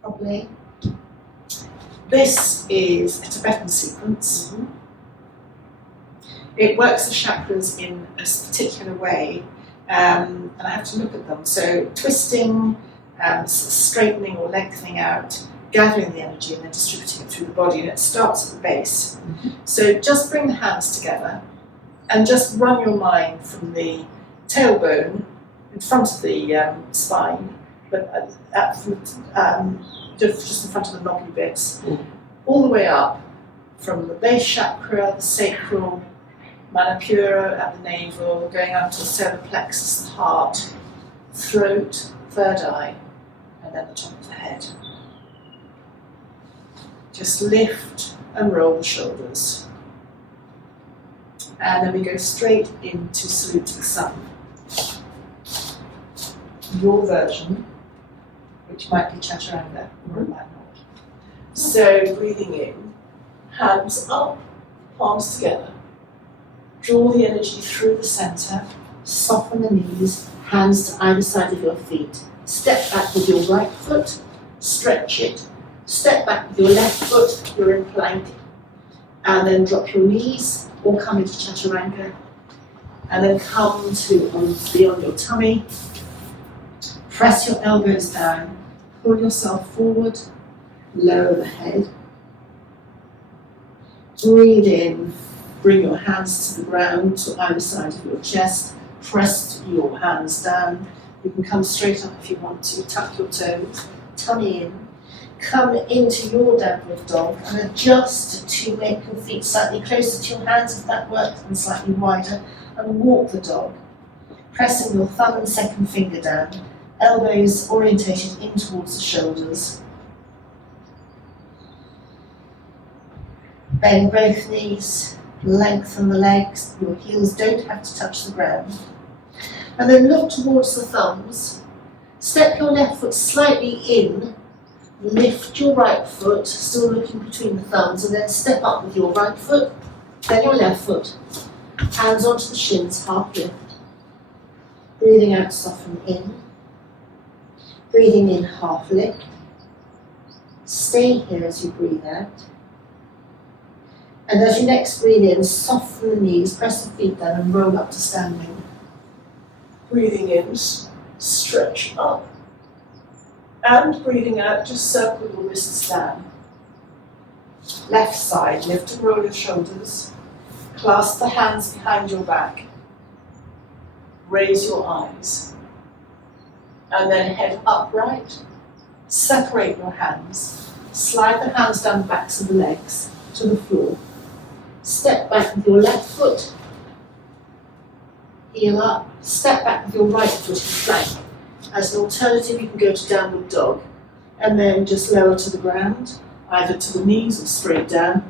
properly. This is a Tibetan sequence. It works the chakras in a particular way, and I have to look at them. So twisting, straightening or lengthening out, gathering the energy and then distributing it through the body, and it starts at the base. So just bring the hands together and just run your mind from the tailbone in front of the spine, but just in front of the knobby bits, all the way up from the base chakra, the sacral, manipura at the navel, going up to the solar plexus, the heart, throat, third eye, and then the top of the head. Just lift and roll the shoulders. And then we go straight into salute to the sun. Your version, which might be chaturanga, or it might not. So breathing in, hands up, palms together. Draw the energy through the centre, soften the knees, hands to either side of your feet. Step back with your right foot, stretch it. Step back with your left foot, you're in plank. And then drop your knees, or come into chaturanga. And then come to be on your tummy. Press your elbows down, pull yourself forward, lower the head. Breathe in. Bring your hands to the ground, to either side of your chest. Press your hands down. You can come straight up if you want to. Tuck your toes, tummy in. Come into your downward dog and adjust to make your feet slightly closer to your hands if that works, and slightly wider. And walk the dog. Pressing your thumb and second finger down. Elbows orientated in towards the shoulders. Bend both knees. Lengthen the legs, your heels don't have to touch the ground. And then look towards the thumbs. Step your left foot slightly in, lift your right foot, still looking between the thumbs, and then step up with your right foot, then your left foot. Hands onto the shins, half lift. Breathing out, soften in. Breathing in, half lift. Stay here as you breathe out. And as you next breathe in, soften the knees, press the feet down and roll up to standing. Breathing in, stretch up. And breathing out, just circle your wrists down. Left side, lift and roll your shoulders. Clasp the hands behind your back. Raise your eyes. And then head upright. Separate your hands. Slide the hands down the backs of the legs to the floor. Step back with your left foot, heel up, step back with your right foot in plank. As an alternative, you can go to downward dog, and then just lower to the ground, either to the knees or straight down.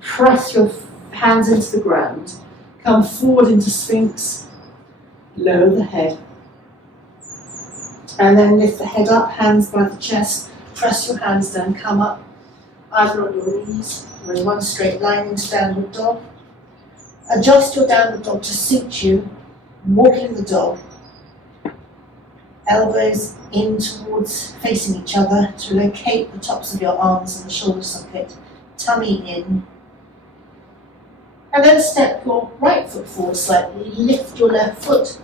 Press your hands into the ground, come forward into Sphinx, lower the head, and then lift the head up, hands by the chest, press your hands down, come up, either on your knees, or in one straight line into downward dog. Adjust your downward dog to suit you. Walking the dog. Elbows in towards facing each other to locate the tops of your arms and the shoulder socket. Tummy in. And then step your right foot forward slightly. Lift your left foot.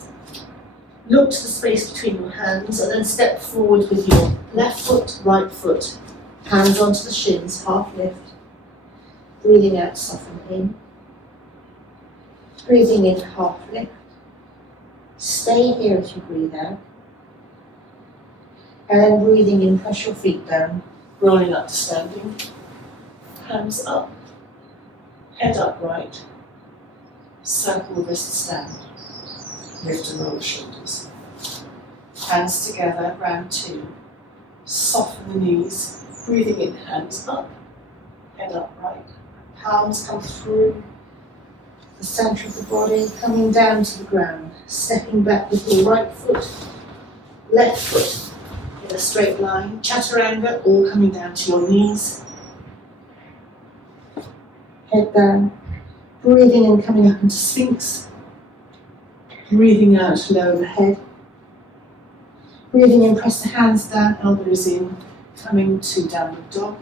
Look to the space between your hands and then step forward with your left foot, right foot. Hands onto the shins, half lift. Breathing out, soften in. Breathing in, half lift. Stay here as you breathe out. And then breathing in, press your feet down, rolling up to standing. Hands up, head upright. Circle the wrists down. Lift and roll the shoulders. Hands together, round two. Soften the knees. Breathing in, hands up, head upright. Palms come through the centre of the body, coming down to the ground. Stepping back with your right foot, left foot in a straight line. Chaturanga, all coming down to your knees. Head down. Breathing in, coming up into Sphinx. Breathing out, lower the head. Breathing in, press the hands down, elbows in. coming to downward dog.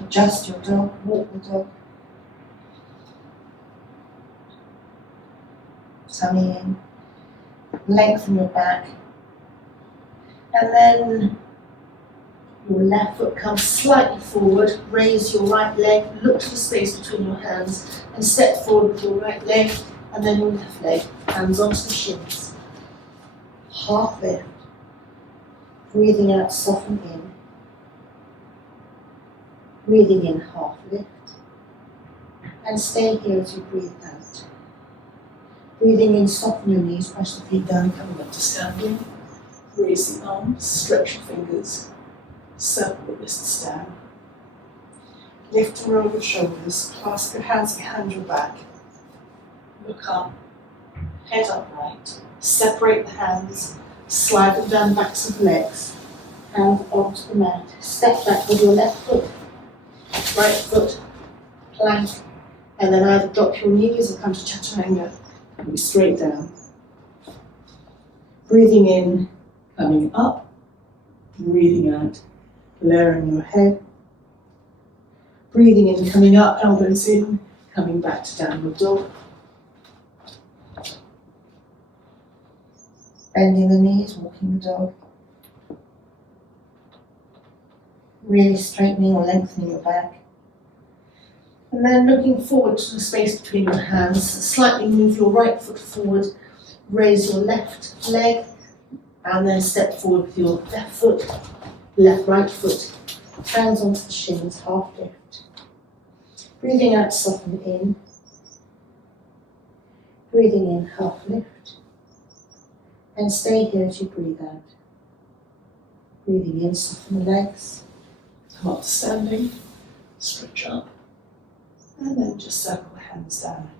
Adjust your dog, walk the dog. Tummy in, lengthen your back, and then your left foot comes slightly forward, raise your right leg, look to the space between your hands, and step forward with your right leg, and then your left leg, hands onto the shins. Half lift, breathing out, soften in, breathing in, half lift, and stay here as you breathe out. Breathing in, soften your knees, push the feet down, coming up to standing. Raise the arms, stretch your fingers, circle the wrists down. Lift and roll your shoulders, clasp your hands behind your back. Look up, head upright, separate the hands, slide them down the backs of the legs, hands onto the mat. Step back with your left foot, right foot, plank, and then either drop your knees or come to chaturanga. Be straight down. Breathing in, coming up, breathing out, lowering your head. Breathing in, coming up, elbows in, coming back to downward dog. Bending the knees, walking the dog. Really straightening or lengthening your back. And then looking forward to the space between your hands, slightly move your right foot forward, raise your left leg, and then step forward with your left foot, right foot, hands onto the shins, half lift. Breathing out, soften in. Breathing in, half lift. And stay here as you breathe out. Breathing in, soften the legs. Come up to standing, stretch up. And then just circle the hands down.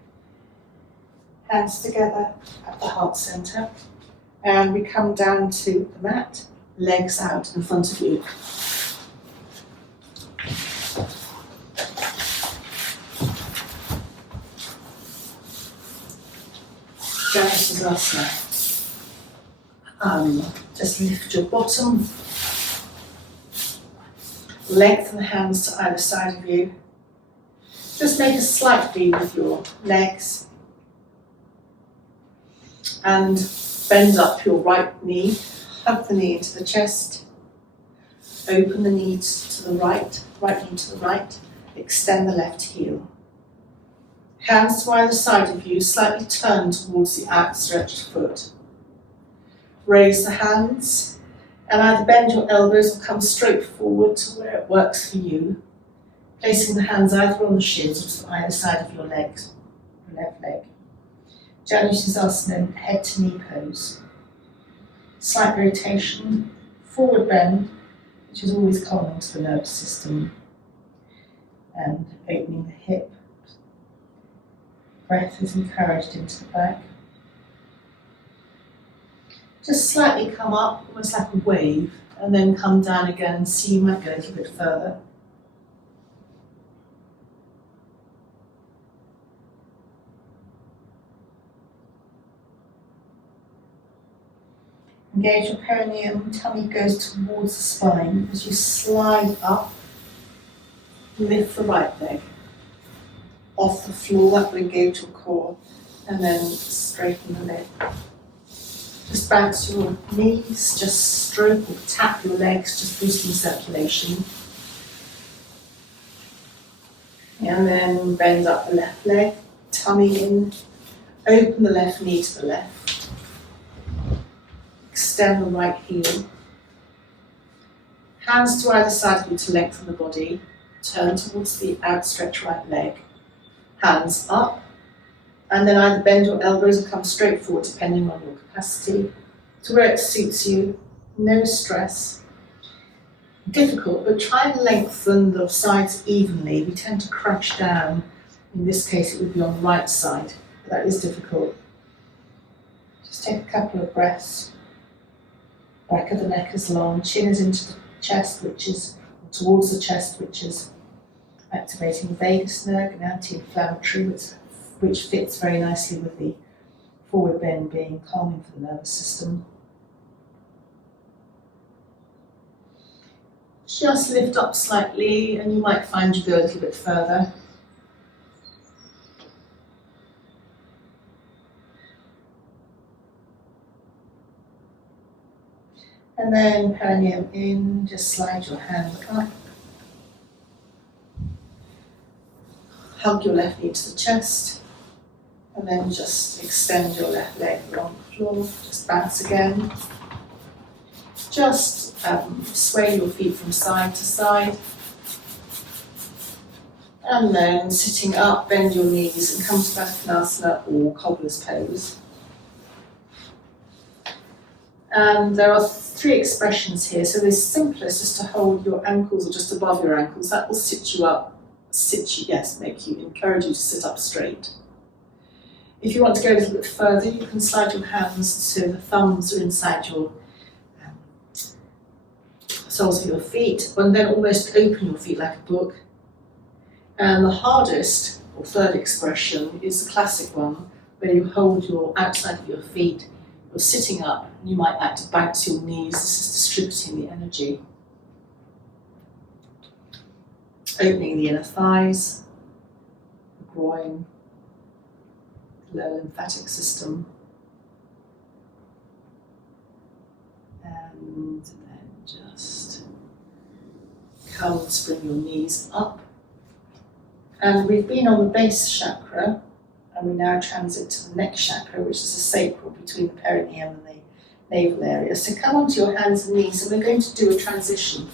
Hands together at the heart center. And we come down to the mat, legs out in front of you. Janusasana. Just lift your bottom. Lengthen the hands to either side of you. Just make a slight V with your legs and bend up your right knee, hug the knee into the chest, open the knee to the right knee to the right, extend the left heel. Hands to either side of you, slightly turn towards the outstretched foot. Raise the hands and either bend your elbows or come straight forward to where it works for you. Placing the hands either on the shins or to either side of your legs, your left leg. Janusasana, head to knee pose. Slight rotation, forward bend, which is always calming to the nervous system, and opening the hip. Breath is encouraged into the back. Just slightly come up, almost like a wave, and then come down again, so you might go a little bit further. Engage your perineum, tummy goes towards the spine. As you slide up, lift the right leg off the floor, that will engage your core, and then straighten the leg. Just bounce your knees, just stroke or tap your legs, just boosting circulation. And then bend up the left leg, tummy in, open the left knee to the left. Extend the right heel. Hands to either side of you to lengthen the body. Turn towards the outstretched right leg. Hands up. And then either bend your elbows or come straight forward depending on your capacity to where it suits you. No stress. Difficult, but try and lengthen the sides evenly. We tend to crunch down. In this case, it would be on the right side, but that is difficult. Just take a couple of breaths. Back of the neck is long, chin is into the chest, towards the chest, which is activating the vagus nerve, an anti-inflammatory, which fits very nicely with the forward bend being calming for the nervous system. Just lift up slightly, and you might find you go a little bit further. And then perineum in, just slide your hand up. Hug your left knee to the chest. And then just extend your left leg along the floor. Just bounce again. Just sway your feet from side to side. And then sitting up, bend your knees and come to Uttanasana or cobbler's pose. And there are 3 expressions here. So the simplest is to hold your ankles or just above your ankles. That will sit you up, encourage you to sit up straight. If you want to go a little bit further, you can slide your hands so the thumbs are inside your soles of your feet, and then almost open your feet like a book. And the hardest, or 3rd expression, is the classic one, where you hold your outside of your feet. You're sitting up, and you might like to bounce your knees. This is distributing the energy. Opening the inner thighs, the groin, the lower lymphatic system. And then just come to bring your knees up. And we've been on the base chakra, and we now transit to the neck chakra, which is the sacral between the perineum and the navel area. So come onto your hands and knees, and we're going to do a transition.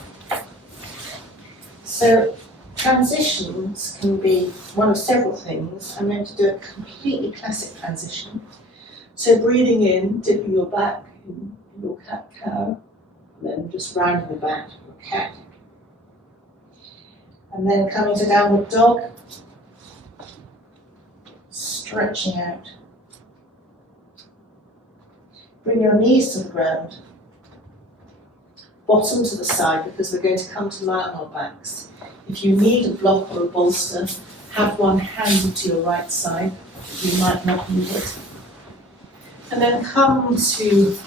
So transitions can be one of several things. I'm going to do a completely classic transition. So breathing in, dipping your back in your cat-cow, and then just rounding the back to your cat. And then coming to downward dog, stretching out. Bring your knees to the ground, bottom to the side, because we're going to come to lie on our backs. If you need a block or a bolster, have one hand to your right side. You might not need it. And then come to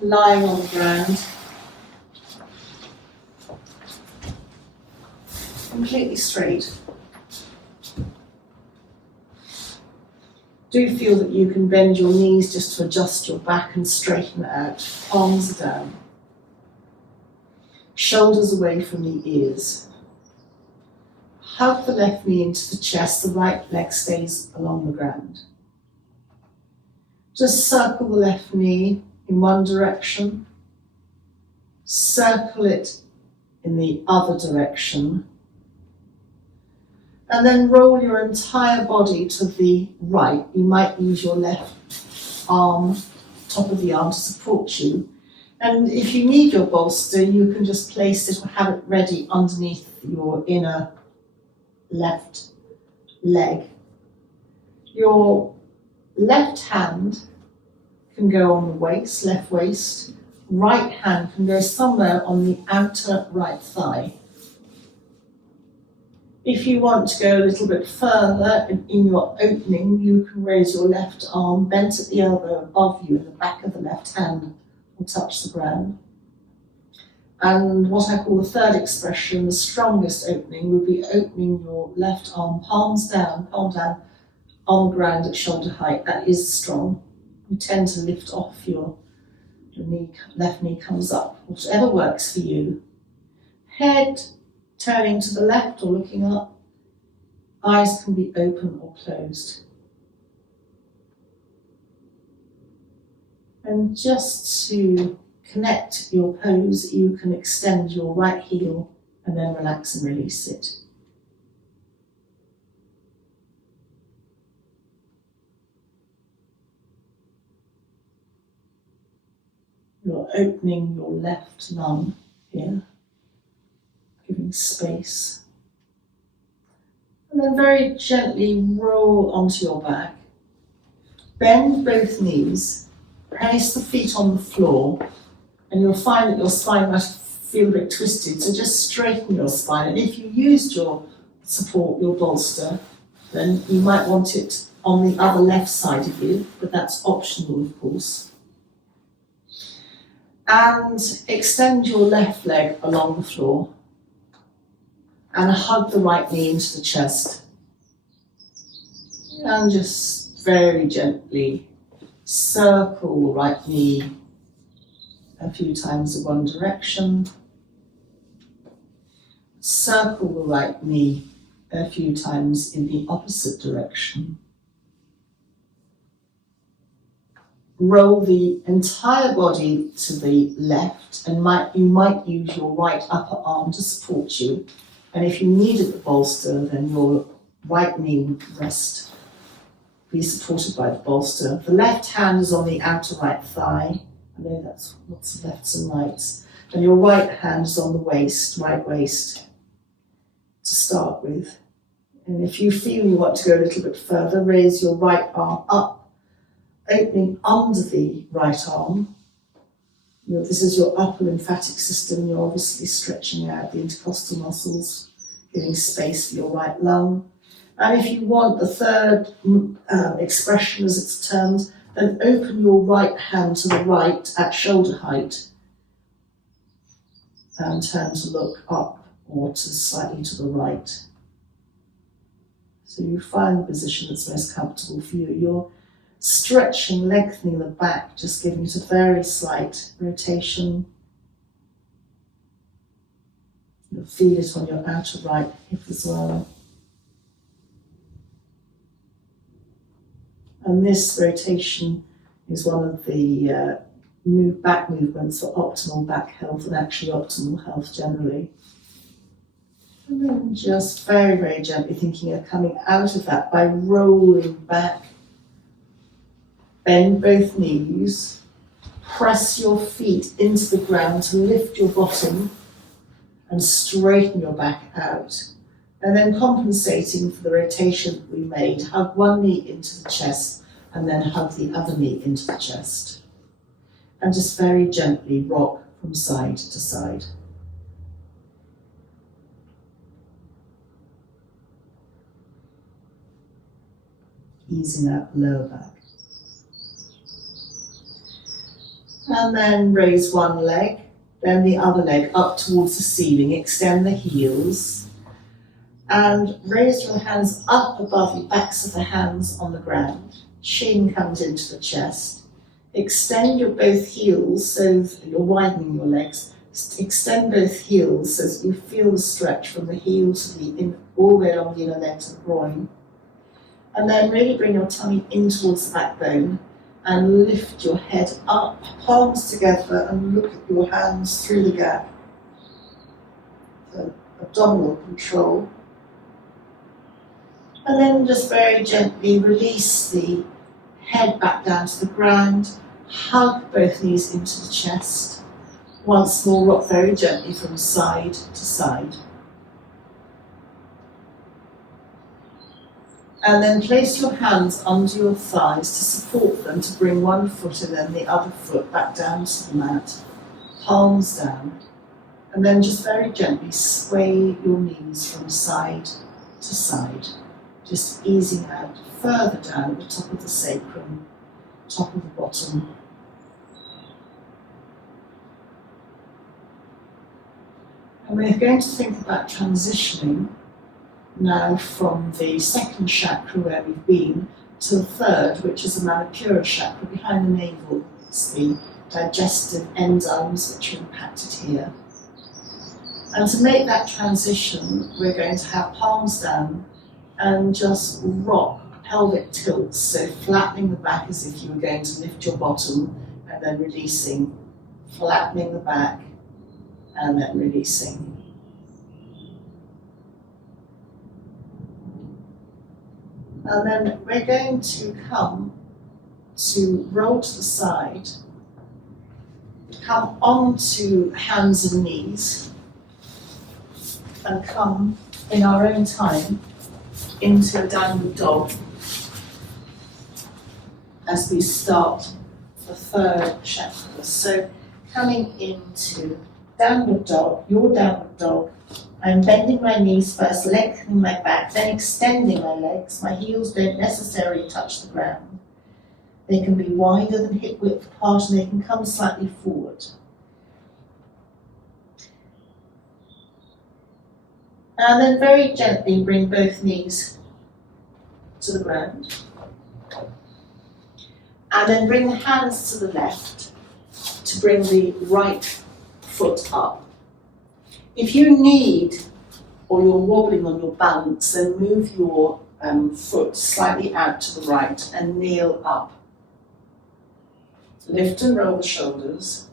lying on the ground, completely straight. Do feel that you can bend your knees just to adjust your back and straighten it out. Palms are down. Shoulders away from the ears. Hug the left knee into the chest, the right leg stays along the ground. Just circle the left knee in one direction, circle it in the other direction, and then roll your entire body to the right. You might use your left arm, top of the arm, to support you. And if you need your bolster, you can just place it or have it ready underneath your inner left leg. Your left hand can go on the waist, left waist. Right hand can go somewhere on the outer right thigh. If you want to go a little bit further in your opening, you can raise your left arm bent at the elbow above you, and the back of the left hand will touch the ground. And what I call the 3rd expression, the strongest opening, would be opening your left arm, palm down on the ground at shoulder height. That is strong. You tend to lift off your knee, left knee comes up, whatever works for you. Head turning to the left or looking up. Eyes can be open or closed. And just to connect your pose, you can extend your right heel and then relax and release it. You're opening your left lung here, giving space. And then very gently roll onto your back. Bend both knees, place the feet on the floor, and you'll find that your spine might feel a bit twisted, so just straighten your spine. And if you used your support, your bolster, then you might want it on the other left side of you, but that's optional, of course. And extend your left leg along the floor and hug the right knee into the chest. And just very gently circle the right knee a few times in one direction. Circle the right knee a few times in the opposite direction. Roll the entire body to the left, and you might use your right upper arm to support you. And if you needed the bolster, then your right knee would be supported by the bolster. The left hand is on the outer right thigh. I know that's lots of lefts and rights. And your right hand is on the waist, right waist, to start with. And if you feel you want to go a little bit further, raise your right arm up, opening under the right arm. This is your upper lymphatic system. You're obviously stretching out the intercostal muscles, giving space for your right lung. And if you want the third expression, as it's termed, then open your right hand to the right at shoulder height and turn to look up or slightly to the right. So you find the position that's most comfortable for you. You're stretching, lengthening the back, just giving it a very slight rotation. You'll feel it on your outer right hip as well. And this rotation is one of the back movements for optimal back health and actually optimal health generally. And then just very, very gently thinking of coming out of that by rolling back. Bend both knees. Press your feet into the ground to lift your bottom and straighten your back out. And then compensating for the rotation that we made, hug one knee into the chest and then hug the other knee into the chest. And just very gently rock from side to side. Easing out the lower back. And then raise one leg, then the other leg up towards the ceiling, extend the heels, and raise your hands up above the backs of the hands on the ground. Chin comes into the chest. Extend your both heels so that you're widening your legs. Extend both heels so that you feel the stretch from the heel to all the way along the inner leg to the groin. And then really bring your tummy in towards the backbone and lift your head up, palms together, and look at your hands through the gap. So, abdominal control. And then just very gently release the head back down to the ground, hug both knees into the chest. Once more, rock very gently from side to side. And then place your hands under your thighs to support them, to bring one foot and then the other foot back down to the mat, palms down. And then just very gently sway your knees from side to side, just easing out further down at the top of the sacrum, top of the bottom. And we're going to think about transitioning now from the second chakra where we've been to the third, which is the Manipura chakra behind the navel. It's the digestive enzymes which are impacted here. And to make that transition, we're going to have palms down and just rock pelvic tilts, so flattening the back as if you were going to lift your bottom and then releasing, flattening the back and then releasing. And then we're going to come to roll to the side, come onto hands and knees, and come in our own time into a downward dog as we start the third chakra. So coming into downward dog, your downward dog, I'm bending my knees first, lengthening my back, then extending my legs. My heels don't necessarily touch the ground. They can be wider than hip width apart and they can come slightly forward. And then very gently bring both knees to the ground. And then bring the hands to the left to bring the right foot up. If you need, or you're wobbling on your balance, then move your foot slightly out to the right and kneel up. Lift and roll the shoulders.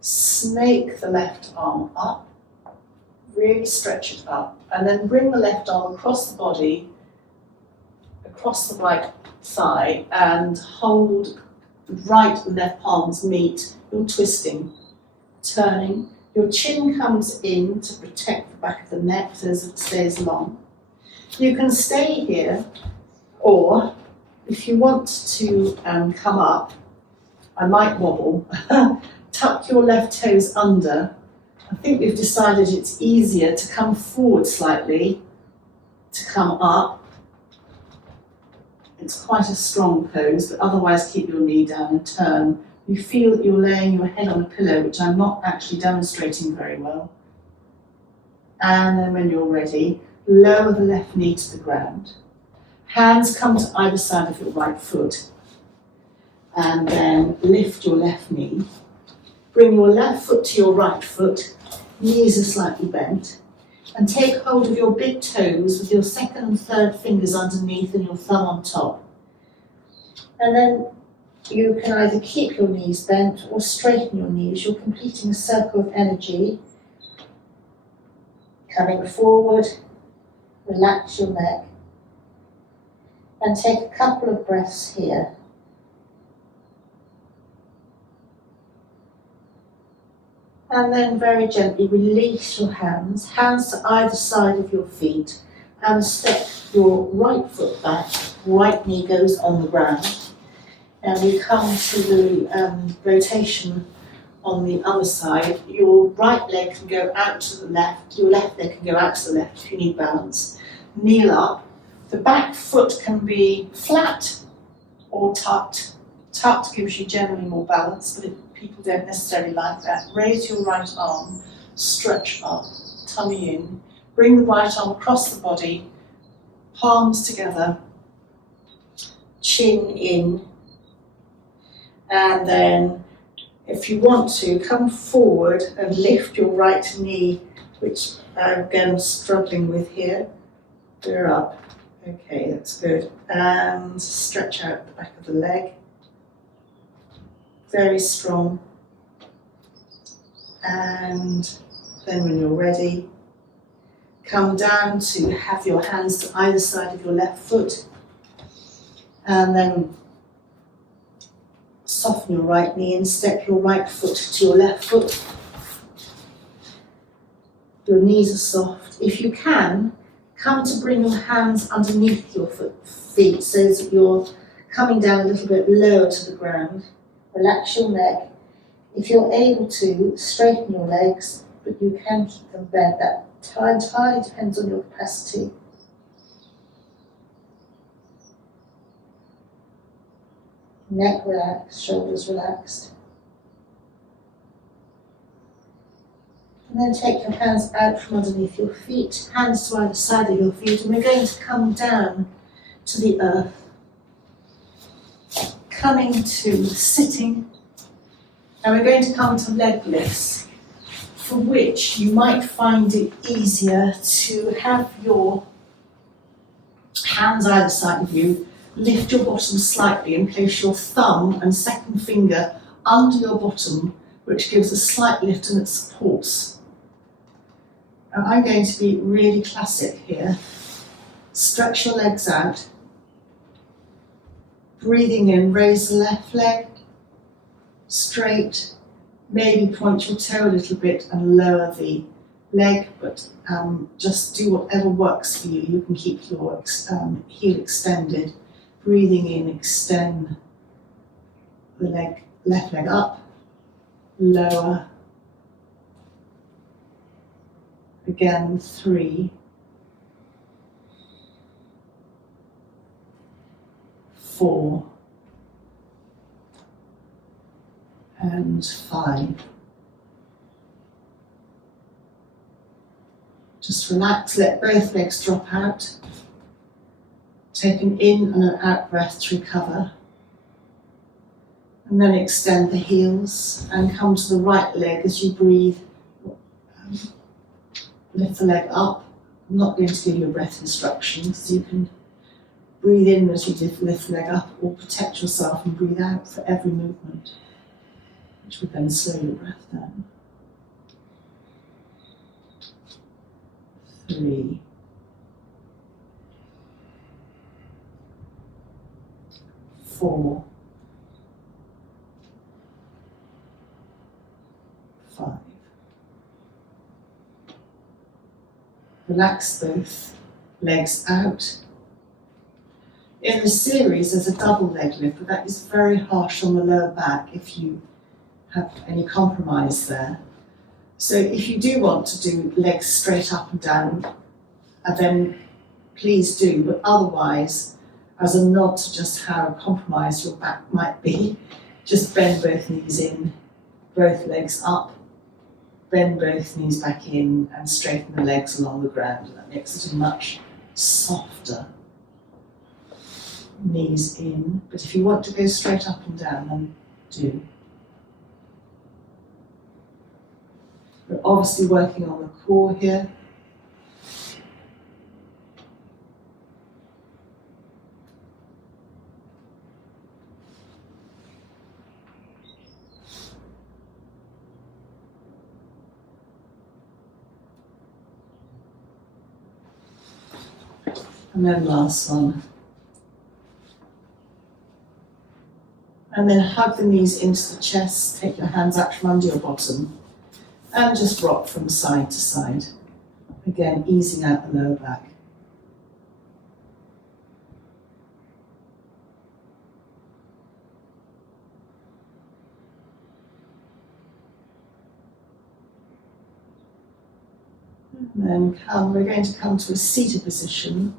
Snake the left arm up. Really stretch it up. And then bring the left arm across the body, across the right thigh, and hold the right and left palms meet. You're twisting, turning. Your chin comes in to protect the back of the neck so it stays long. You can stay here, or if you want to come up, I might wobble, tuck your left toes under. I think we've decided it's easier to come forward slightly, to come up. It's quite a strong pose, but otherwise keep your knee down and turn. You feel that you're laying your head on a pillow, which I'm not actually demonstrating very well. And then when you're ready, lower the left knee to the ground. Hands come to either side of your right foot. And then lift your left knee. Bring your left foot to your right foot. Knees are slightly bent. And take hold of your big toes with your second and third fingers underneath and your thumb on top. And then you can either keep your knees bent or straighten your knees. You're completing a circle of energy. Coming forward, relax your neck. And take a couple of breaths here. And then very gently release your hands to either side of your feet, and step your right foot back, right knee goes on the ground. And we come to the rotation on the other side. Your right leg can go out to the left, your left leg can go out to the left if you need balance. Kneel up. The back foot can be flat or tucked. Tucked gives you generally more balance, but people don't necessarily like that. Raise your right arm, stretch up, tummy in. Bring the right arm across the body, palms together, chin in. And then, if you want to, come forward and lift your right knee, which I'm again struggling with here. We're up. Okay, that's good. And stretch out the back of the leg. Very strong. And then when you're ready, come down to have your hands to either side of your left foot. And then soften your right knee and step your right foot to your left foot. Your knees are soft. If you can, come to bring your hands underneath your feet so that you're coming down a little bit lower to the ground. Relax your neck. If you're able to, straighten your legs, but you can keep them bent. That entirely depends on your capacity. Neck relaxed, shoulders relaxed. And then take your hands out from underneath your feet, hands to either side of your feet, and we're going to come down to the earth. Coming to sitting, and we're going to come to leg lifts, for which you might find it easier to have your hands either side of you, lift your bottom slightly and place your thumb and second finger under your bottom, which gives a slight lift and it supports. And I'm going to be really classic here. Stretch your legs out. Breathing in, raise the left leg, straight, maybe point your toe a little bit and lower the leg, but just do whatever works for you. You can keep your heel extended. Breathing in, extend the left leg up, lower. Again, 3, 4, and 5. Just relax, let both legs drop out. Take an in and an out breath to recover. And then extend the heels and come to the right leg as you breathe. Lift the leg up. I'm not going to give you a breath instruction, so you can breathe in as you lift the leg up, or protect yourself and breathe out for every movement, which would then slow your breath down. 3, 4, 5. Relax both legs out. In the series, there's a double leg lift, but that is very harsh on the lower back if you have any compromise there. So if you do want to do legs straight up and down, then please do, but otherwise, as a nod to just how compromised your back might be, just bend both knees in, both legs up, bend both knees back in, and straighten the legs along the ground. That makes it a much softer knees in. But if you want to go straight up and down, then do. We're obviously working on the core here. And then last one. And then hug the knees into the chest, take your hands out from under your bottom, and just rock from side to side. Again, easing out the lower back. And then we're going to come to a seated position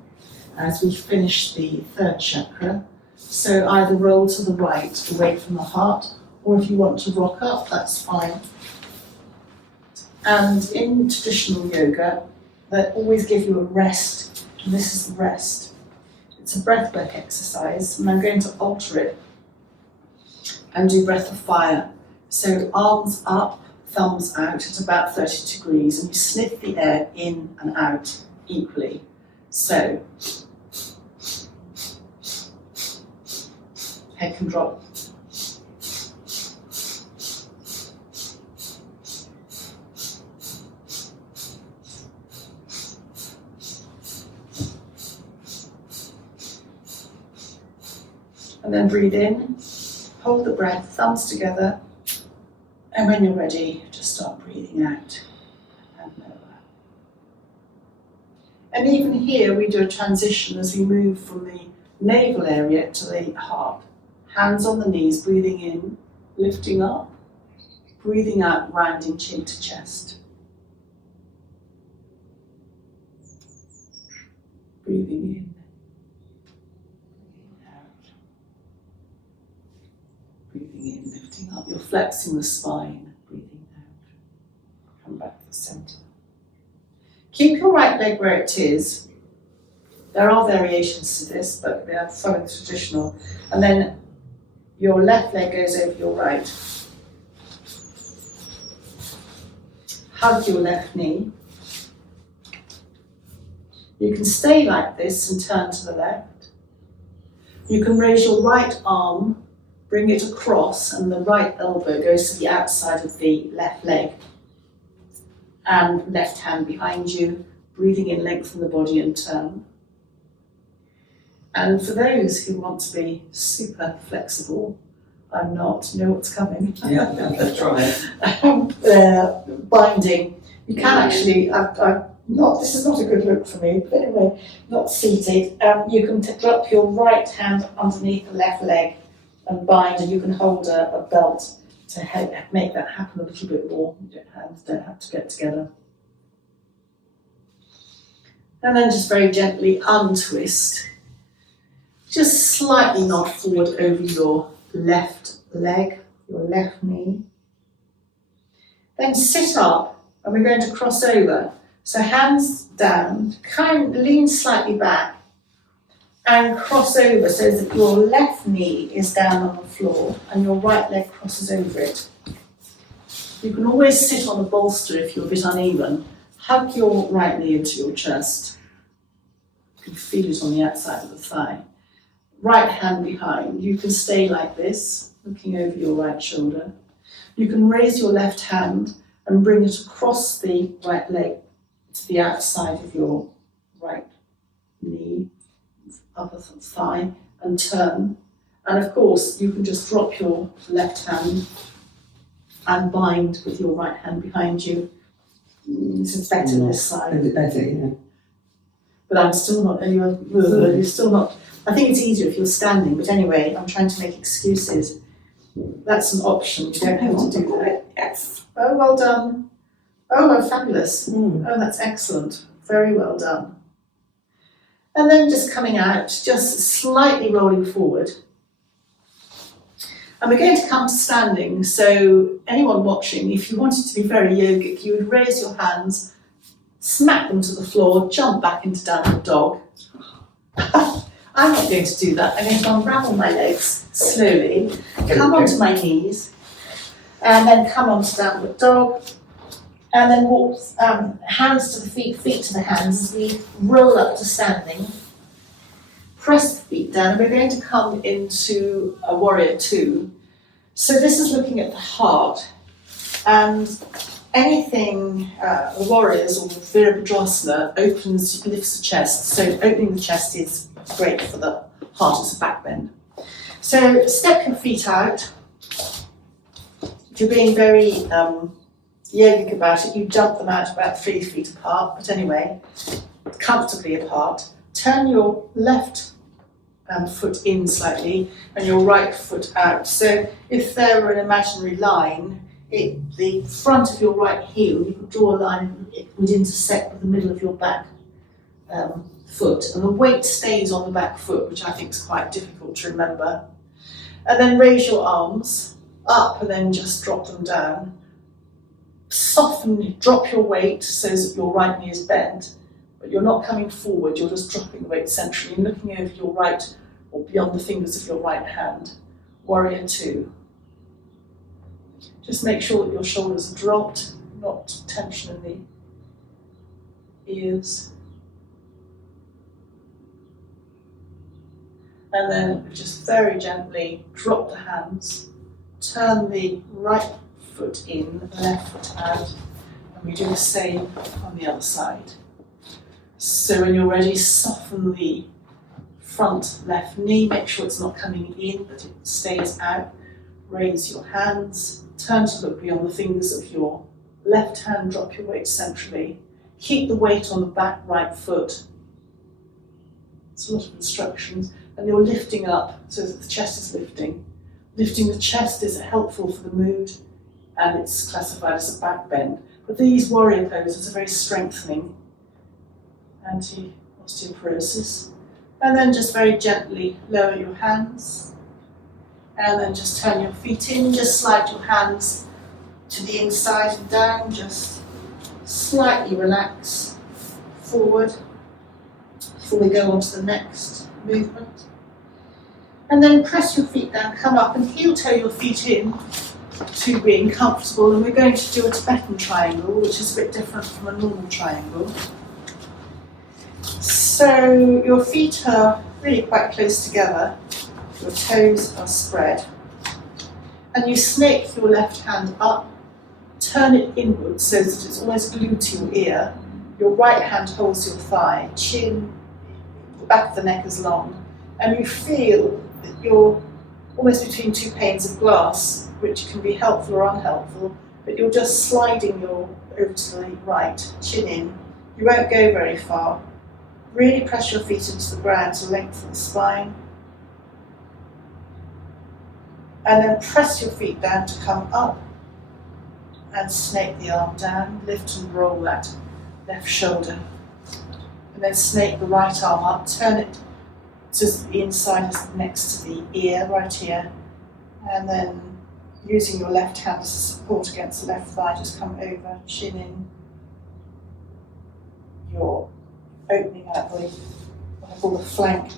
as we finish the third chakra. So either roll to the right, away from the heart, or if you want to rock up, that's fine. And in traditional yoga, they always give you a rest, and this is the rest. It's a breathwork exercise, and I'm going to alter it and do breath of fire. So arms up, thumbs out at about 30 degrees, and you sniff the air in and out equally. So, head can drop. And then breathe in, hold the breath, thumbs together, and when you're ready, just start breathing out and lower. And even here we do a transition as we move from the navel area to the heart. Hands on the knees, breathing in, lifting up, breathing out, rounding chin to chest. Breathing in. Breathing in, lifting up. You're flexing the spine. Breathing out. Come back to the centre. Keep your right leg where it is. There are variations to this, but they are following traditional. And then your left leg goes over your right. Hug your left knee. You can stay like this and turn to the left. You can raise your right arm, bring it across, and the right elbow goes to the outside of the left leg. And left hand behind you, breathing in, lengthen the body and turn. And for those who want to be super flexible, I'm not, know what's coming. Yeah, that's right. Binding. You can actually, this is not a good look for me, but anyway, not seated. You can drop your right hand underneath the left leg and bind, and you can hold a belt to help make that happen a little bit more. Your hands don't have to get together. And then just very gently untwist. Just slightly nod forward over your left leg, your left knee. Then sit up, and we're going to cross over. So hands down, lean slightly back and cross over so that your left knee is down on the floor and your right leg crosses over it. You can always sit on a bolster if you're a bit uneven. Hug your right knee into your chest. You can feel it on the outside of the thigh. Right hand behind. You can stay like this, looking over your right shoulder. You can raise your left hand and bring it across the right leg to the outside of your right knee, upper thigh, and turn. And of course, you can just drop your left hand and bind with your right hand behind you. This is better this side. A bit better, yeah. But I'm still not, you're still not, I think it's easier if you're standing, but anyway, I'm trying to make excuses. That's an option, you don't have to do that. Yes. Oh, well done. Oh, fabulous. Mm. Oh, that's excellent. Very well done. And then just coming out, just slightly rolling forward. And we're going to come to standing, so anyone watching, if you wanted to be very yogic, you would raise your hands, smack them to the floor, jump back into downward dog. I'm not going to do that. I'm going to unravel my legs slowly, come onto my knees, and then come onto downward dog, and then walk hands to the feet, feet to the hands as we roll up to standing. Press the feet down, and we're going to come into a warrior two. So this is looking at the heart, and anything, the warriors or Virabhadrasana lifts the chest. So opening the chest is great for the heart as a back bend. So step your feet out. If you're being very yogic about it, you jump them out about 3 feet apart, but anyway, comfortably apart. Turn your left foot in slightly and your right foot out. So if there were an imaginary line, the front of your right heel, you could draw a line, it would intersect with the middle of your back foot, and the weight stays on the back foot, which I think is quite difficult to remember. And then raise your arms up and then just drop them down. Soften, drop your weight so that your right knee is bent, but you're not coming forward, you're just dropping the weight centrally and looking over your right or beyond the fingers of your right hand. Warrior two. Just make sure that your shoulders are dropped, not tension in the ears. And then just very gently drop the hands, turn the right foot in, left foot out, and we do the same on the other side. So when you're ready, soften the front left knee, make sure it's not coming in, but it stays out. Raise your hands, turn to look beyond the fingers of your left hand, drop your weight centrally. Keep the weight on the back right foot. It's a lot of instructions. And you're lifting up so that the chest is lifting. Lifting the chest is helpful for the mood, and it's classified as a back bend. But these warrior poses are very strengthening, anti-osteoporosis. And then just very gently lower your hands, and then just turn your feet in, just slide your hands to the inside and down, just slightly relax forward before we go on to the next movement. And then press your feet down, come up and heel toe your feet in to being comfortable, and we're going to do a Tibetan triangle, which is a bit different from a normal triangle. So your feet are really quite close together, your toes are spread, and you snake your left hand up, turn it inwards so that it's almost glued to your ear. Your right hand holds your thigh, chin, the back of the neck is long, and you feel that you're almost between two panes of glass, which can be helpful or unhelpful, but you're just sliding over to the right, chin in. You won't go very far. Really press your feet into the ground to lengthen the spine. And then press your feet down to come up and snake the arm down, lift and roll that left shoulder. And then snake the right arm up, turn it so that the inside is next to the ear, right here. And then using your left hand as a support against the left thigh, just come over, chin in. you're opening out what I call the flank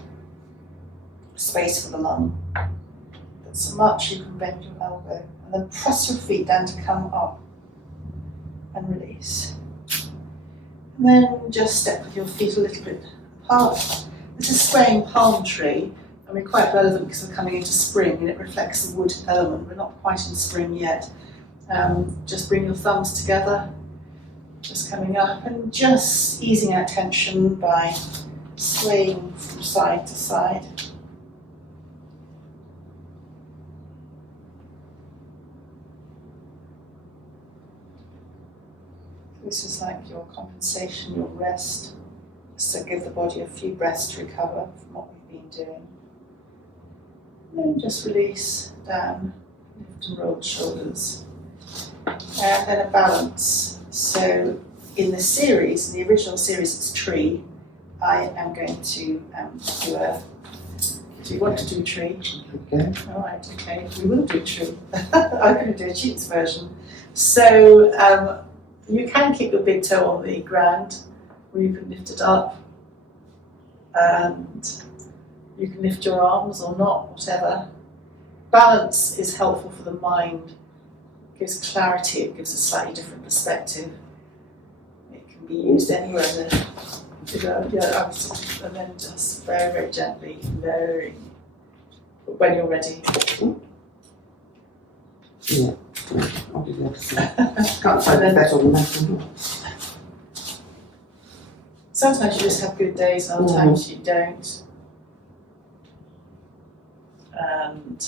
space for the lung. But so much you can bend your elbow and then press your feet down to come up and release. And then just step with your feet a little bit apart. This is swaying palm tree, and we're quite relevant because we're coming into spring and it reflects the wood element. We're not quite in spring yet. Just bring your thumbs together, just coming up and just easing out tension by swaying from side to side. This is like your compensation, your rest, so give the body a few breaths to recover from what we've been doing. And then just release down, lift and roll the shoulders. And then a balance. So in the series, in the original series it's tree, I am going to do a, do you want to do tree? Okay. All right, okay, we will do tree. I'm going to do a cheats version. So you can keep your big toe on the ground, or you can lift it up, and you can lift your arms or not, whatever. Balance is helpful for the mind. It gives clarity, it gives a slightly different perspective. It can be used anywhere in the and then just very, very gently, when you're ready. Yeah, I'll do the opposite. Can't find it better than that one. Sometimes you just have good days, and other times you don't. And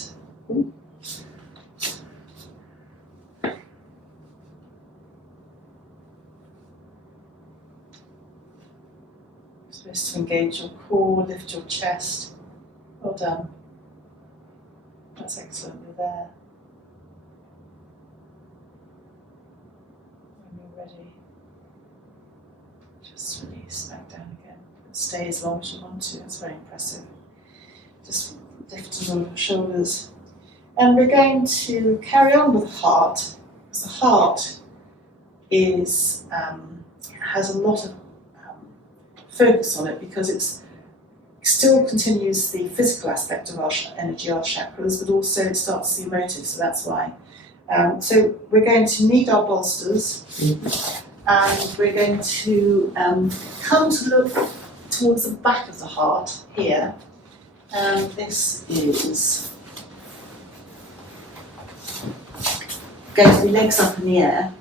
supposed to engage your core, lift your chest. Well done. That's excellent. You're there. When you're ready, just release back down again. Stay as long as you want to. It's very impressive. Just lift all your shoulders. And we're going to carry on with the heart, because the heart is has a lot of focus on it, because it still continues the physical aspect of our energy, our chakras, but also it starts the emotive, so that's why. So we're going to knead our bolsters, and we're going to come to look towards the back of the heart here. And this is going to be legs up in the air.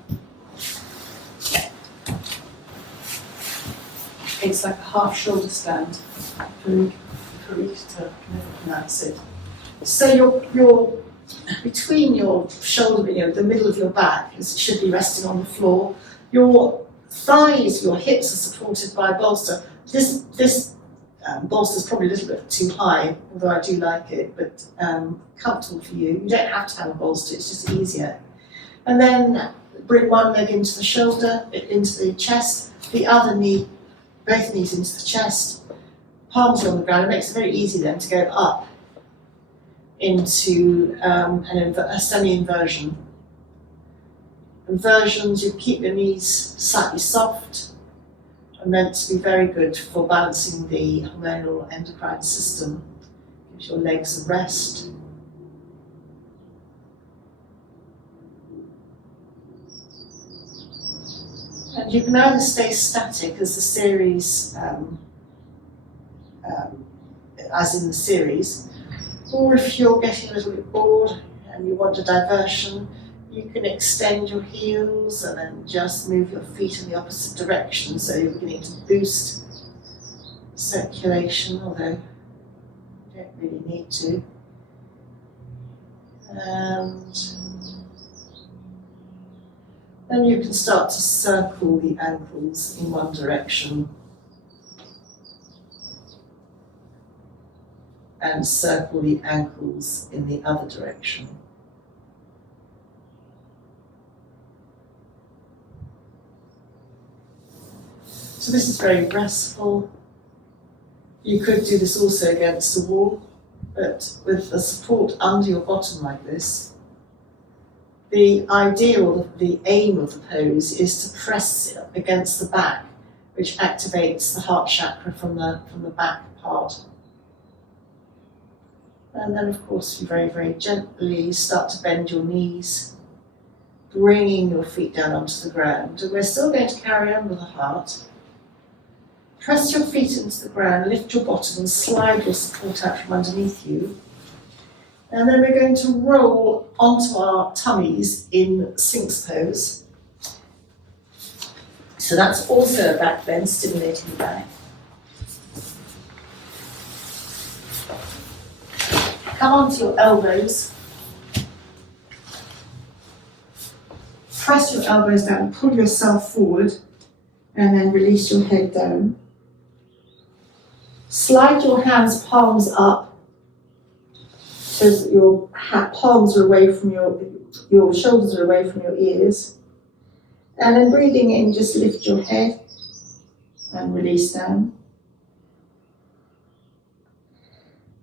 It's like a half shoulder stand. To never pronounce it. So you're between your shoulder, the middle of your back, it should be resting on the floor. Your thighs, your hips are supported by a bolster. This bolster is probably a little bit too high, although I do like it, but comfortable for you. You don't have to have a bolster, it's just easier. And then bring one leg into the shoulder, into the chest, the other knee, both knees into the chest, palms are on the ground. It makes it very easy then to go up into a semi-inversion. Inversions, you keep your knees slightly soft, are meant to be very good for balancing the hormonal endocrine system. Gives your legs a rest. And you can either stay static as the series, as in the series, or if you're getting a little bit bored and you want a diversion, you can extend your heels and then just move your feet in the opposite direction, so you're beginning to boost circulation, although you don't really need to. And then you can start to circle the ankles in one direction and circle the ankles in the other direction. So this is very restful. You could do this also against the wall, but with the support under your bottom like this. The ideal, the aim of the pose is to press against the back which activates the heart chakra from the back part. And then, of course, you very, very gently start to bend your knees, bringing your feet down onto the ground. And we're still going to carry on with the heart. Press your feet into the ground, lift your bottom and slide your support out from underneath you. And then we're going to roll onto our tummies in Sphinx pose. So that's also a back bend, stimulating the back. Come onto your elbows. Press your elbows down, pull yourself forward, and then release your head down. Slide your hands, palms up, so that your palms are away from your shoulders are away from your ears. And then breathing in, just lift your head and release down.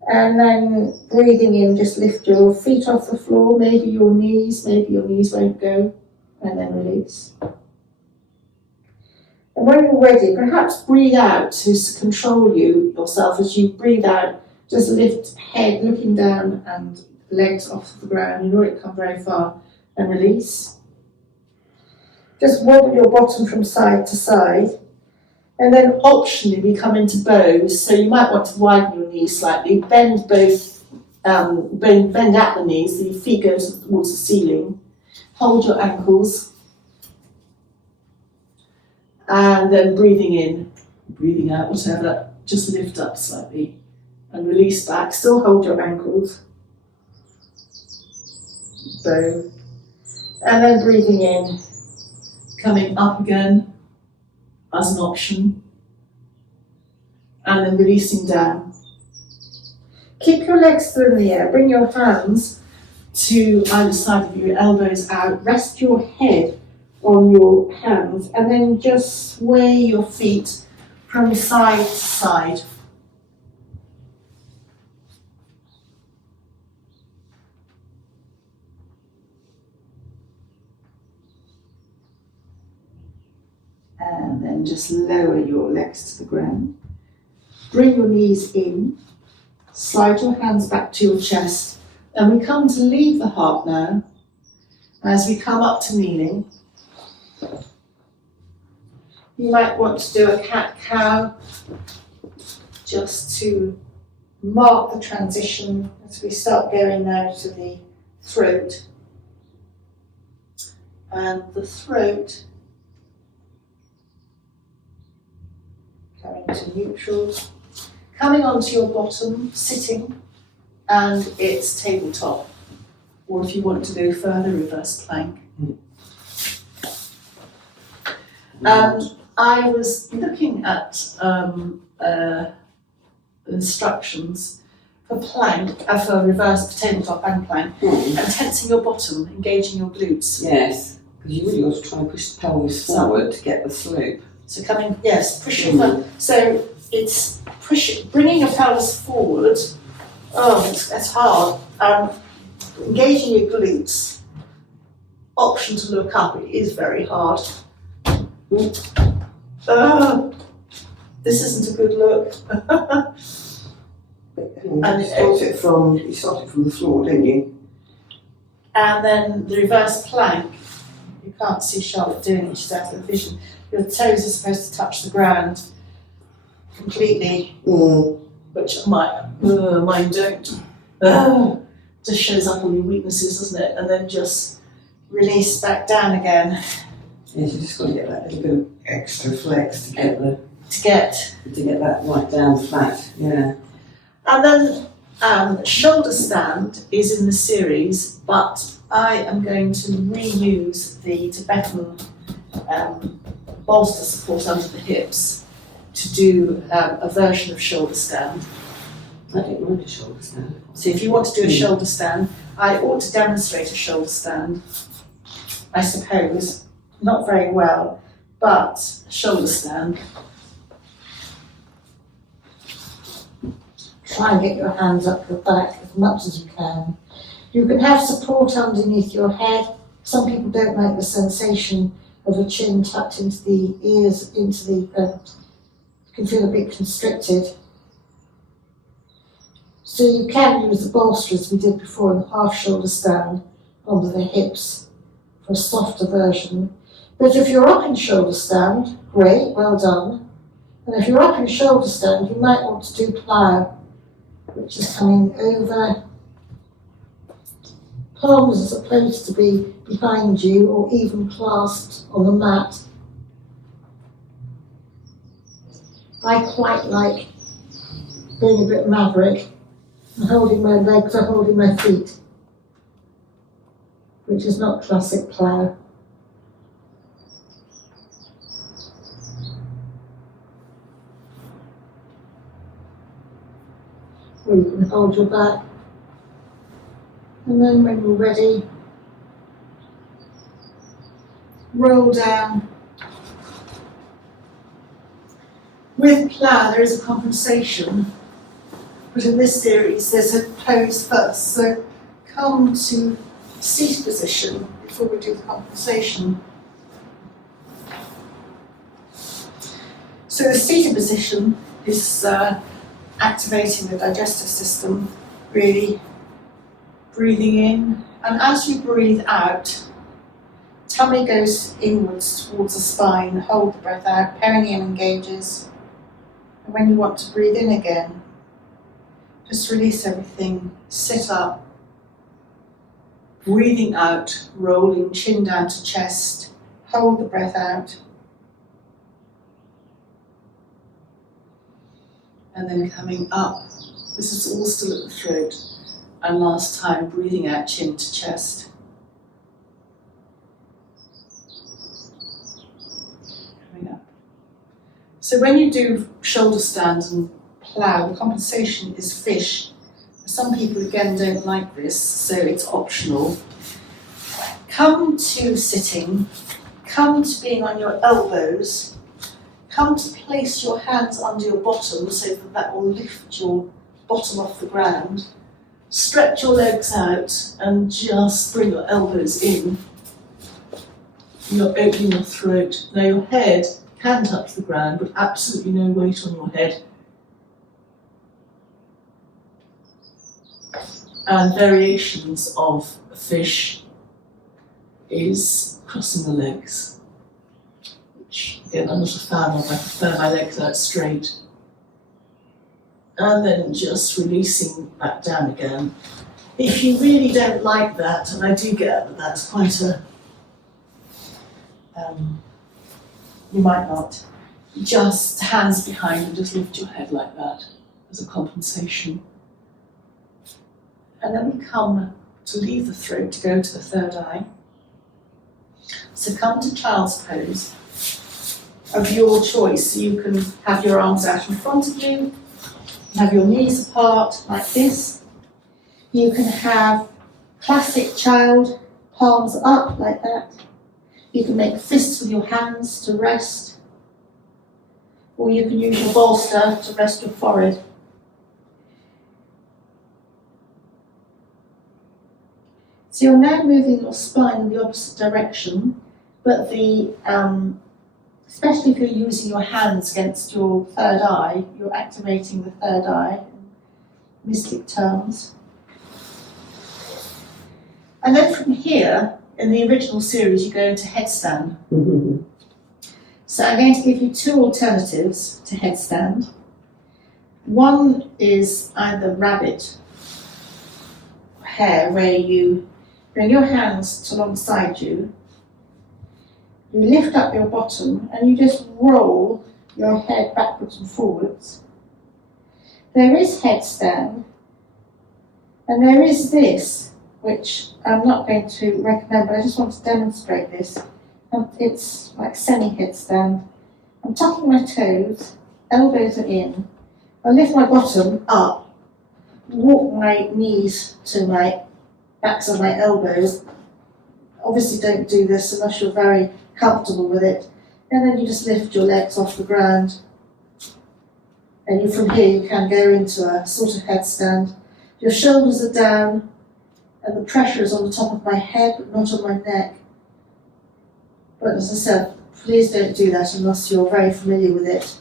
And then breathing in, just lift your feet off the floor, maybe your knees won't go, and then release. And when you're ready, perhaps breathe out to control yourself as you breathe out. Just lift head looking down and legs off the ground. You've already come very far. And release. Just wobble your bottom from side to side. And then optionally we come into bows. So you might want to widen your knees slightly. Bend both, bend at the knees. So your feet go towards the ceiling. Hold your ankles. And then breathing in, breathing out, whatever, just lift up slightly and release back. Still hold your ankles. Bow. And then breathing in, coming up again as an option. And then releasing down. Keep your legs still in the air. Bring your hands to either side of you, elbows out. Rest your head on your hands and then just sway your feet from side to side. And then just lower your legs to the ground. Bring your knees in, slide your hands back to your chest, and we come to leave the heart now. As we come up to kneeling, you might want to do a cat-cow just to mark the transition as we start going now to the throat. And the throat coming to neutral, coming onto your bottom, sitting, and it's tabletop. Or if you want to go further, reverse plank. I was looking at instructions for plank, for reverse tabletop and plank, and tensing your bottom, engaging your glutes. Yes, because you really ought to try and push the pelvis forward to get the slope. So coming, yes, push your so it's bringing your pelvis forward. Oh, that's hard. Engaging your glutes. Option to look up. It is very hard. This isn't a good look. You started from the floor, didn't you? And then the reverse plank. You can't see Charlotte doing it, she's out of vision. Your toes are supposed to touch the ground completely, which mine don't. Just shows up all your weaknesses, doesn't it? And then just release back down again. Yes, you just got to get that little bit of extra flex to get that right down flat. Yeah. And then shoulder stand is in the series, but I am going to reuse the Tibetan bolster support under the hips to do a version of shoulder stand. I don't mind a shoulder stand. So if you want to do a shoulder stand, I ought to demonstrate a shoulder stand, I suppose. Not very well, but shoulder stand. Try and get your hands up your back as much as you can. You can have support underneath your head. Some people don't like the sensation of the chin tucked into the ears, into the, you can feel a bit constricted. So you can use the bolster as we did before in the half shoulder stand under the hips for a softer version. But if you're up in shoulder stand, great, well done. And if you're up in shoulder stand, you might want to do plough, which is coming over. Palms are supposed to be behind you or even clasped on the mat. I quite like being a bit maverick and holding my legs or holding my feet, which is not classic plough. Or you can hold your back. And then when you're ready, roll down. With plough, there is a compensation, but in this series, there's a pose first. So come to seated position before we do the compensation. So the seated position is activating the digestive system, really breathing in, and as you breathe out, tummy goes inwards towards the spine, hold the breath out, perineum engages, and when you want to breathe in again, just release everything, sit up, breathing out, rolling chin down to chest, hold the breath out, and then coming up. This is all still at the throat. And last time, breathing out chin to chest. Coming up. So when you do shoulder stands and plough, the compensation is fish. Some people again don't like this, so it's optional. Come to sitting, come to being on your elbows, come to place your hands under your bottom so that will lift your bottom off the ground. Stretch your legs out and just bring your elbows in. You're opening your throat. Now your head can touch the ground, but absolutely no weight on your head. And variations of fish is crossing the legs, which again I'm not a fan of. I prefer my legs out straight. And then just releasing back down again. If you really don't like that, and I do get that that's quite a, you might not, just hands behind and just lift your head like that as a compensation. And then we come to leave the throat to go to the third eye. So come to child's pose of your choice. You can have your arms out in front of you, have your knees apart like this. You can have classic child, palms up like that. You can make fists with your hands to rest. Or you can use your bolster to rest your forehead. So you're now moving your spine in the opposite direction, but especially if you're using your hands against your third eye, you're activating the third eye in mystic terms. And then from here, in the original series, you go into headstand. Mm-hmm. So I'm going to give you two alternatives to headstand. One is either rabbit hare, where you bring your hands alongside you, you lift up your bottom and you just roll your head backwards and forwards. There is headstand, and there is this, which I'm not going to recommend, but I just want to demonstrate this. It's like semi-headstand. I'm tucking my toes, elbows are in. I lift my bottom up, walk my knees to my backs of my elbows. Obviously don't do this unless you're very comfortable with it. And then you just lift your legs off the ground. And from here you can go into a sort of headstand. Your shoulders are down and the pressure is on the top of my head but not on my neck. But as I said, please don't do that unless you're very familiar with it.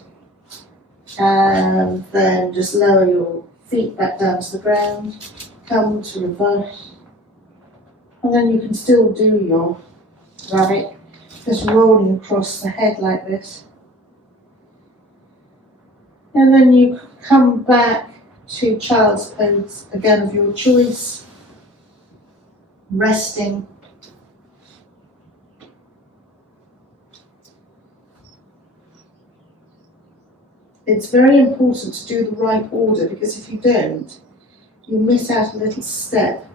And then just lower your feet back down to the ground, come to reverse. And then you can still do your rabbit, just rolling across the head like this. And then you come back to child's pose, again of your choice, resting. It's very important to do the right order, because if you don't, you miss out a little step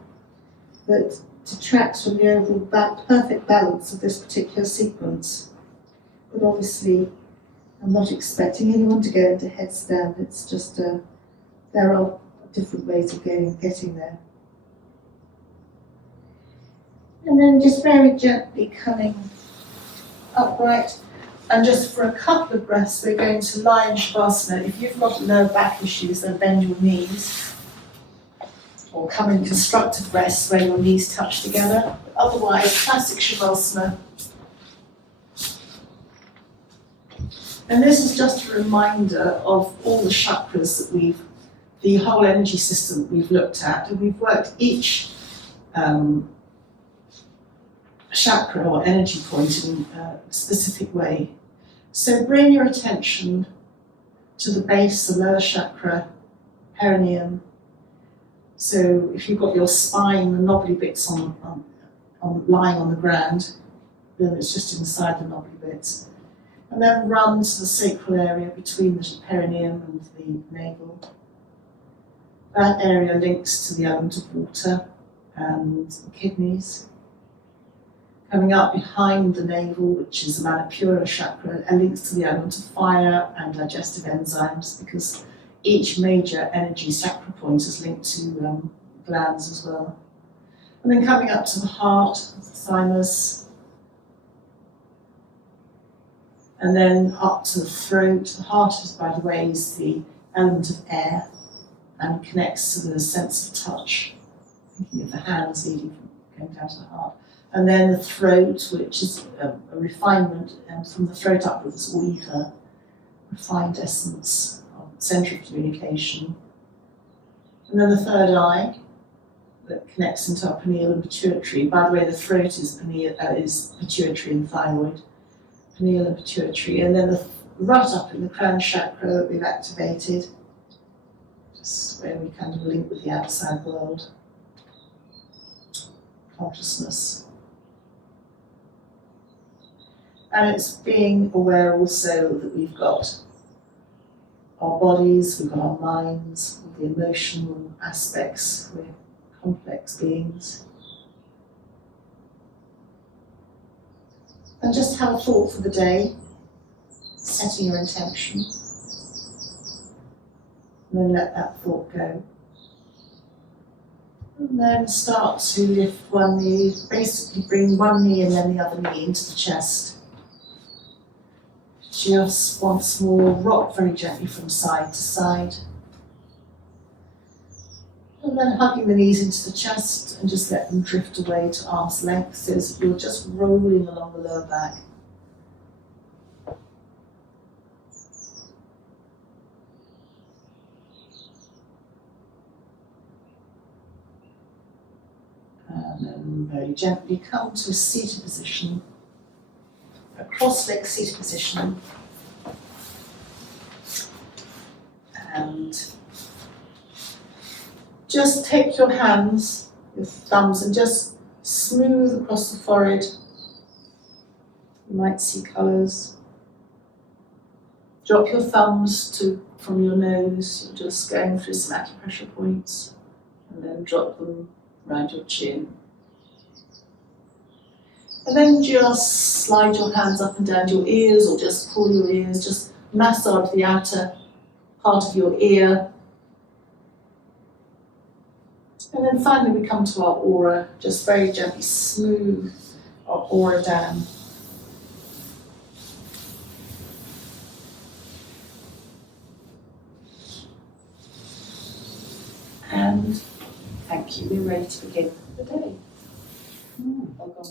that detracts from the overall perfect balance of this particular sequence. But obviously, I'm not expecting anyone to go into headstand. It's just there are different ways of getting there. And then just very gently coming upright. And just for a couple of breaths, we're going to lie in Shavasana. If you've got lower back issues, then bend your knees. Or come in constructive rest where your knees touch together. But otherwise, classic Shavasana. And this is just a reminder of all the chakras that the whole energy system that we've looked at. And we've worked each chakra or energy point in a specific way. So bring your attention to the base, the lower chakra, perineum. So if you've got your spine, the knobbly bits on lying on the ground, then it's just inside the knobbly bits. And then run to the sacral area between the perineum and the navel. That area links to the element of water and the kidneys. Coming up behind the navel, which is the Manipura chakra, and links to the element of fire and digestive enzymes, because each major energy chakra point is linked to glands as well. And then coming up to the heart, the thymus, and then up to the throat. The heart, by the way, is the element of air and connects to the sense of touch, thinking of the hands leading from going down to the heart. And then the throat, which is a refinement, and from the throat upwards, all ether, refined essence, centre of communication. And then the third eye, that connects into our pineal and pituitary. By the way, the throat is pituitary and thyroid, pineal and pituitary. And then right up in the crown chakra that we've activated, just where we kind of link with the outside world, consciousness. And it's being aware also that we've got our bodies, we've got our minds, the emotional aspects, we're complex beings. And just have a thought for the day, setting your intention. And then let that thought go. And then start to lift one knee, basically bring one knee and then the other knee into the chest. Just once more, rock very gently from side to side. And then hugging the knees into the chest and just let them drift away to arm's length so that you're just rolling along the lower back. And then very gently come to a seated position, a cross-legged seated position. And just take your hands, your thumbs, and just smooth across the forehead. You might see colours. Drop your thumbs from your nose. You're just going through some acupressure points, and then drop them around your chin. And then just slide your hands up and down your ears, or just pull your ears, just massage the outer part of your ear. And then finally we come to our aura, just very gently smooth our aura down. And thank you, we're ready to begin the day. Well gone.